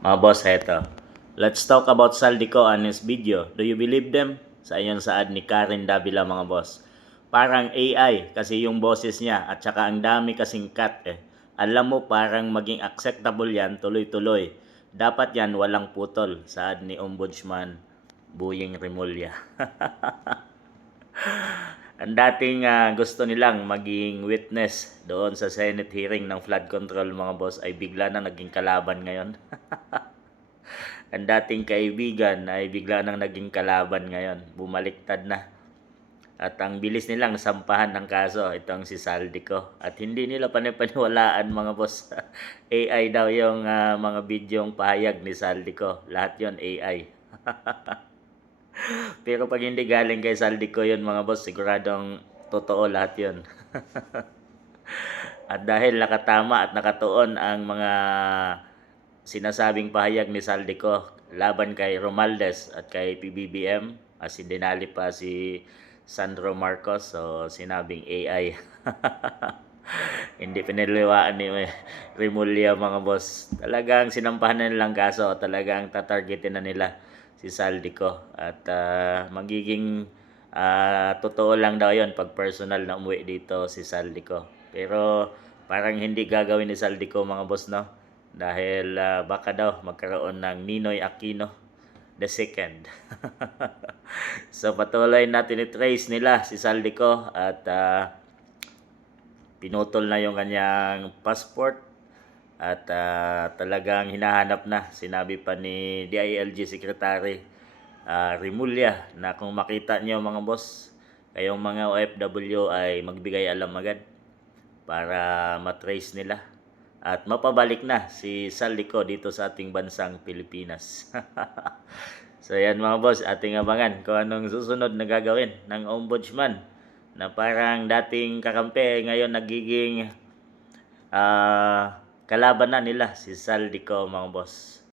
Mga boss, heto. Let's talk about Saldico and his video. Do you believe them? Sa iyon saad ni Karen Davila, mga boss. Parang AI kasi yung boses niya at saka ang dami kasing cut eh. Alam mo parang maging acceptable yan tuloy-tuloy. Dapat yan walang putol, saad ni Ombudsman Buying Rimulya. Ang dating gusto nilang maging witness doon sa Senate hearing ng flood control, mga boss, ay bigla na naging kalaban ngayon. Ang dating kaibigan ay bigla nang naging kalaban ngayon. Bumaliktad na. At ang bilis nilang sampahan ng kaso, itong si Saldico. At hindi nila panipaniwalaan, mga boss. AI daw yung mga bidyong pahayag ni Saldico. Lahat yon AI. Pero pag hindi galing kay Saldico yun, mga boss, siguradong totoo lahat yun. At dahil nakatama at nakatuon ang mga sinasabing pahayag ni Saldico laban kay Romualdez at kay PBBM, as dinali pa si Sandro Marcos, so sinabing AI. Hindi piniliwaan ni Rimulya, mga boss. Talagang sinampahan na nilang kaso, talagang tatargetin na nila si Saldico at magiging totoo lang daw yon pag personal na umuwi dito si Saldico. Pero parang hindi gagawin ni Saldico, mga boss, no? Dahil baka daw magkaroon ng Ninoy Aquino the second. So patuloy natin i-trace nila si Saldico at pinutol na yung kanyang passport at talagang hinahanap na. Sinabi pa ni DILG Secretary Rimulya na kung makita niyo, mga boss, kayong mga OFW ay magbigay alam agad para matrace nila at mapabalik na si Saldico dito sa ating bansang Pilipinas. So yan, mga boss, ating abangan kung anong susunod na gagawin ng ombudsman na parang dating kakampi ngayon nagiging kalaban na nila si Saldico, mga boss.